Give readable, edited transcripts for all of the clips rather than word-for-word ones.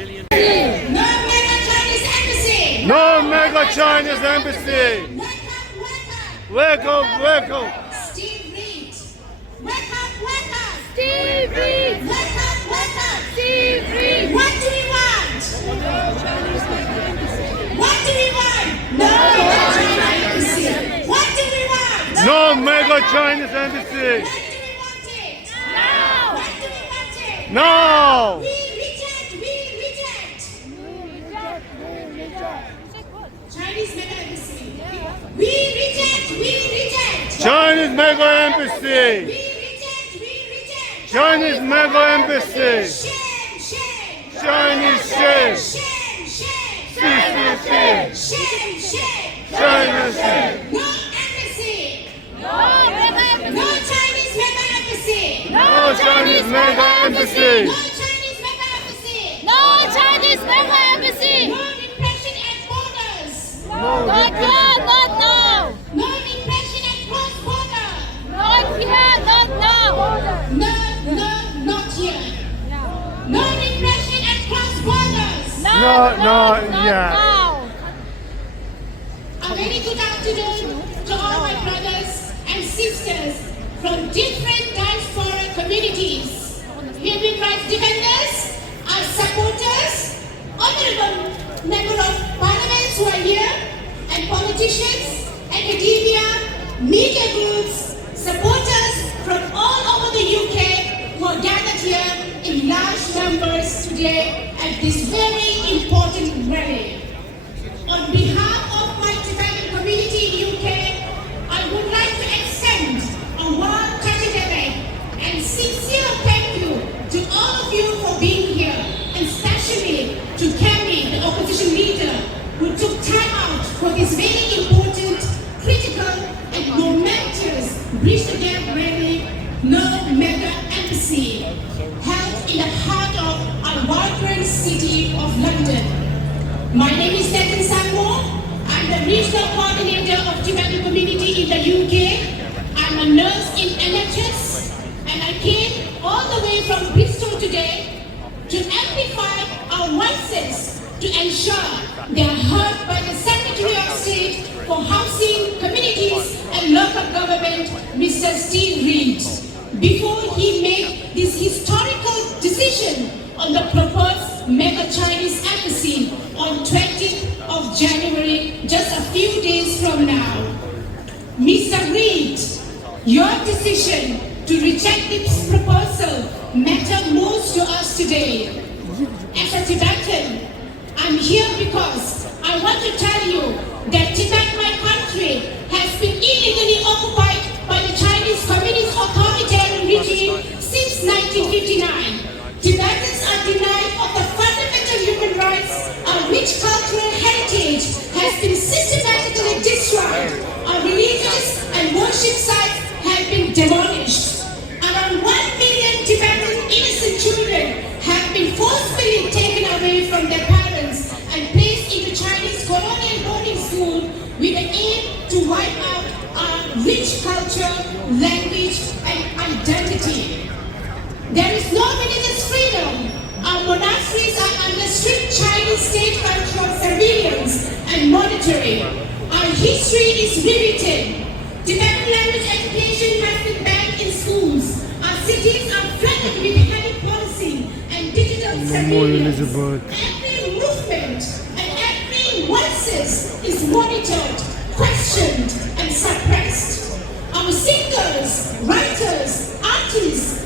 million. No mega Chinese embassy. No mega Chinese embassy. Wake up, wake up. Wake up, wake up. Steve Reed. Wake up, wake up. Steve Reed! Wake up, wake up. Steve Reed! What do we want? What do we want? No mega Chinese embassy. What do we want? No mega Chinese embassy. When do we want it? Now! When do we want it? No. We reject, we reject. Chinese mega embassy. We reject, we reject. Chinese mega embassy. We reject, we reject. Chinese mega embassy. Shame, shame. Chinese shame. Shame, shame. CCC. Shame, shame. Chinese shame. No embassy. No mega embassy! No Chinese mega embassy. No Chinese mega embassy. No Chinese mega embassy. No Chinese mega embassy! No repression at borders. Not here, not now! No repression at cross border. Not here, not now! No, not here. No repression at cross borders. No, yeah. now! A very good afternoon to all my brothers and sisters from different diaspora communities, human rights defenders, our supporters, honorable member of parliaments who are here, and politicians, academia, media groups, supporters from all over the UK who are gathered here in large numbers today at this very important rally. On behalf of my Tibetan community in UK, I would like to extend a warm academic and sincere thank you to all of you for being here, and especially to Kemi, the opposition leader, who took time out for this very important, critical, and momentous Bridge the Gap rally, No Mega Embassy, held in the heart of our vibrant city of London. My name is Tetan Sangmo. I'm the regional coordinator of Tibetan community in the UK. I'm a nurse in NHS, and I came all the way from Bristol today to amplify our voices to ensure they are heard by the Secretary of State for Housing, Communities and Local Government, Mr. Steve Reed, before he made this historical decision on the proposed mega Chinese embassy on 20th of January, just a few days from now. Mr. Reed, your decision to reject this proposal matters most to us today. As a Tibetan, I'm here because I want to tell you that Tibet, my country, has been illegally occupied by the Chinese Communist authoritarian regime since 1959. Tibetans are denied of the fundamental human rights. Our rich cultural heritage has been systematically destroyed. Our religious and worship sites have been demolished. Around 1 million Tibetan innocent children have been forcefully taken away from their parents and placed into Chinese colonial boarding school with the aim to wipe out our rich culture, language, and identity. There is no religious freedom. Our monasteries are under strict Chinese state control, surveillance, and monitoring. Our history is rewritten. Tibetan language education has been banned in schools. Our cities are flooded with heavy policing and digital surveillance. Every movement and every voices is monitored, questioned, and suppressed. Our singers, writers, artists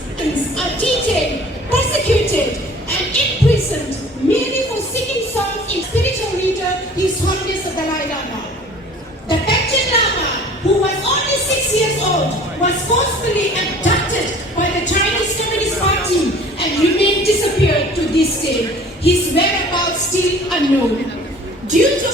are detained, persecuted, and imprisoned merely for singing songs in spiritual leader, His Holiness the Dalai Lama. The Panchen Lama, who was only 6 years old, was forcefully abducted by the Chinese Communist Party and remained disappeared to this day. His whereabouts still unknown. Due to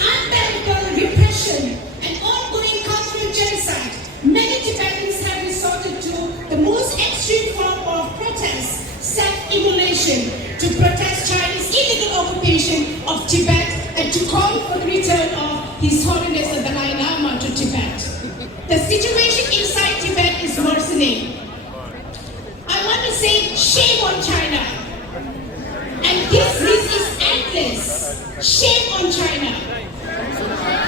unbearable repression and ongoing cultural genocide, many Tibetans have resorted to the most extreme form of protest, self-immolation, to protest Chinese illegal occupation of Tibet and to call for the return of His Holiness the Dalai Lama to Tibet. The situation inside Tibet is worsening. I want to say shame on China. And this list is endless. Shame on China.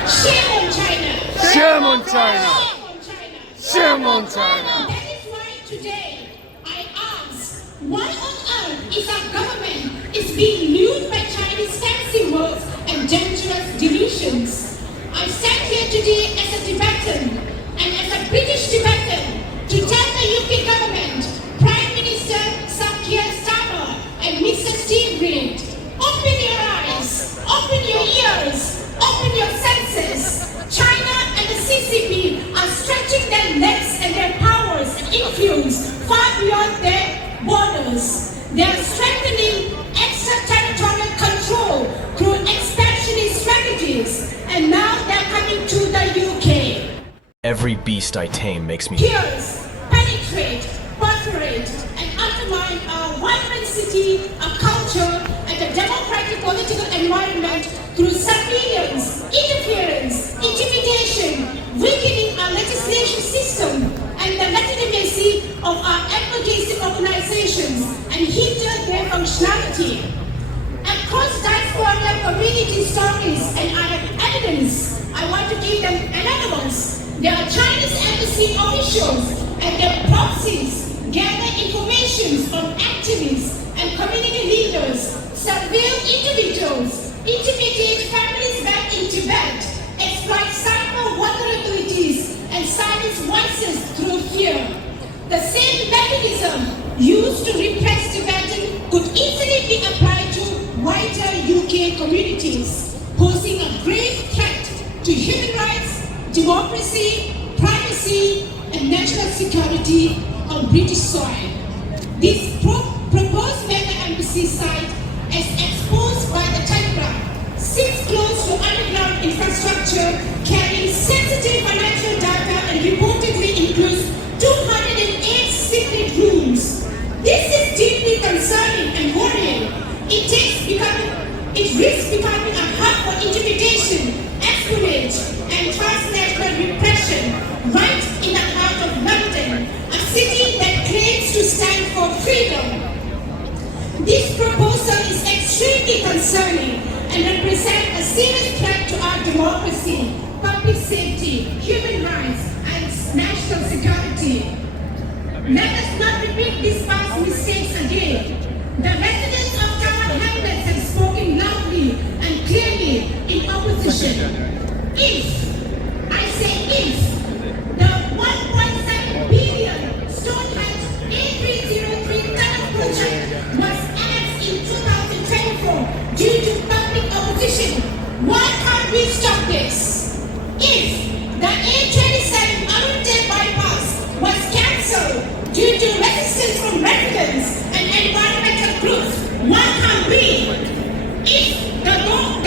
Shame on China. Shame on China. Shame on China. Shame on China. That is why today I ask, why on earth is our government is being lured by Chinese fancy words and dangerous delusions? I stand here today as a Tibetan and as a British Tibetan to tell the UK government, Prime Minister Sir Keir Starmer and Mr. Steve Reid, open your eyes, open your ears, open your senses. China and the CCP are stretching their legs and their powers and influence far beyond their borders. They are strengthening extraterritorial control through expansionist strategies, and now they're coming to the UK. Every beast I tame makes me Pierce, penetrate, perforate, and undermine our vibrant city, our culture, and the democratic political environment through surveillance, interference, intimidation, weakening our legislation system and the legitimacy of our advocacy organizations, and hinder their functionality. Across diaspora community stories and other evidence, I want to give them anonymous. There are Chinese embassy officials and their proxies gather information from activists and community leaders, surveil individuals, intimidate families back in Tibet, exploit cyber vulnerabilities, and silence voices through fear. The same mechanism used to repress Tibetans could easily be applied to wider UK communities, posing a grave threat to human rights, democracy, privacy, and national security on British soil. This proposed mega embassy site, as exposed by the Telegraph, sits close to underground infrastructure carrying sensitive financial data and reportedly includes 208 secret rooms. This is deeply concerning and worrying. It risks becoming a hub for intimidation, espionage, and transnational repression right in the heart of London, a city that claims to stand for freedom. This proposal is extremely concerning and represents a serious threat to our democracy, public safety, human rights, and national security. Let us not repeat these past mistakes again. The residents of Tower Hamlets have spoken loudly and clearly in opposition. If, I say if, the 1.7 billion Stonehenge A303 tunnel project was annexed in 2024 due to public opposition, why can't we stop this? If the A27 Arunde bypass was cancelled due to resistance from residents and environmental groups, why can't we? If the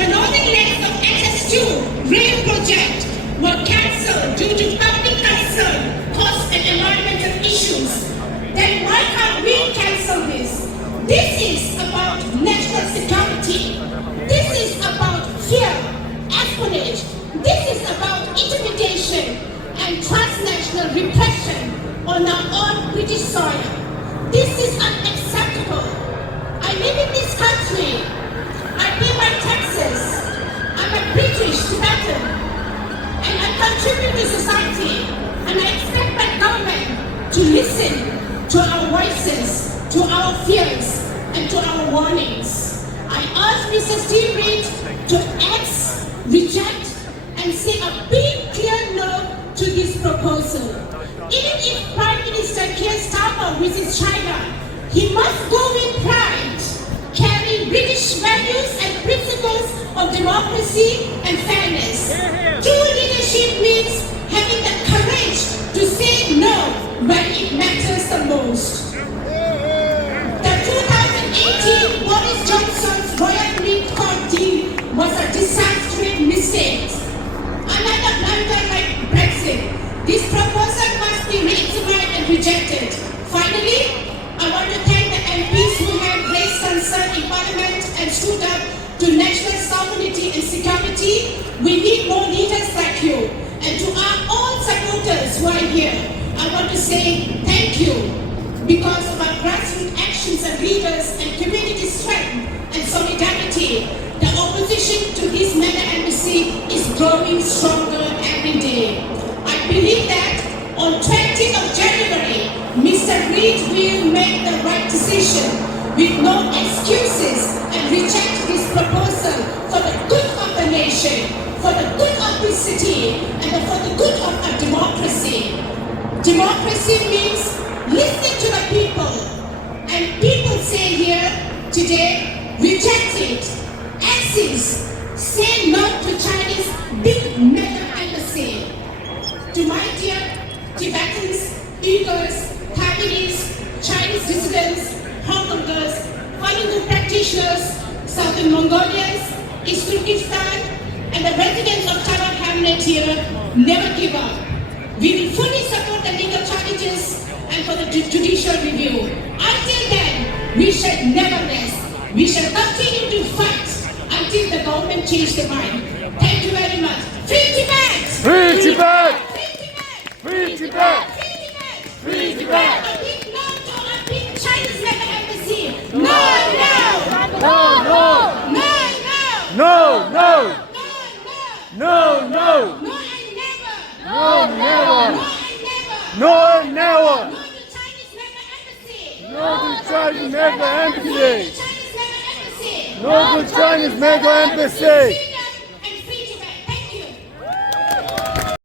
northern legs of HS2 rail project were cancelled due to public concern, cost and environmental issues, then why can't we cancel this? This is about national security. This is about fear, espionage. This is about intimidation and transnational repression on our own British soil. This is unacceptable. I live in this country. I pay my taxes. I'm a British Tibetan. And I contribute to society. And I expect my government to listen to our voices, to our fears, and to our warnings. I urge Mr. Steve Reid to reject, and say a big clear no to this proposal. Even if Prime Minister Keir Starmer visits China, he must go with pride, carrying British values and principles of democracy and fairness. True leadership means having the courage to say no when it matters the most. The 2018 Boris Johnson's Royal Mint Court deal was a disastrous mistake. Another blunder like Brexit. This proposal must be re-examined and rejected. Finally, I want to thank the MPs who have raised concern in Parliament and stood up to national sovereignty and security. We need more leaders like you. And to our all supporters who are here, I want to say thank you. Because of our grassroots actions and leaders and community strength, on 20th of January, Mr. Reid will make the right decision with no excuses and reject this proposal for the good of the nation, for the good of this city, and for the good of our democracy. Democracy means listening to the people. And people say here today, reject it, exist, say no to Chinese big mega embassy. To my dear Tibetans, Uyghurs, Taiwanese, Chinese dissidents, Hong Kongers, Falun Gong practitioners, Southern Mongolians, East Turkestan, and the residents of Taiwan Hamlet here, never give up. We will fully support the legal challenges and for the judicial review. Until then, we shall never rest. We shall continue to fight until the government changes their mind. Thank you very much. Free Tibet! Free Tibet! Free Tibet! Free Tibet! Free Tibet! A big no to a big Chinese mega embassy. No, no! No, no! No, no! No, no! No, no! No, no! No and never! No, never! No and never! No, never! No to Chinese mega embassy! No to Chinese mega embassy! Chinese mega embassy! No to Chinese mega embassy!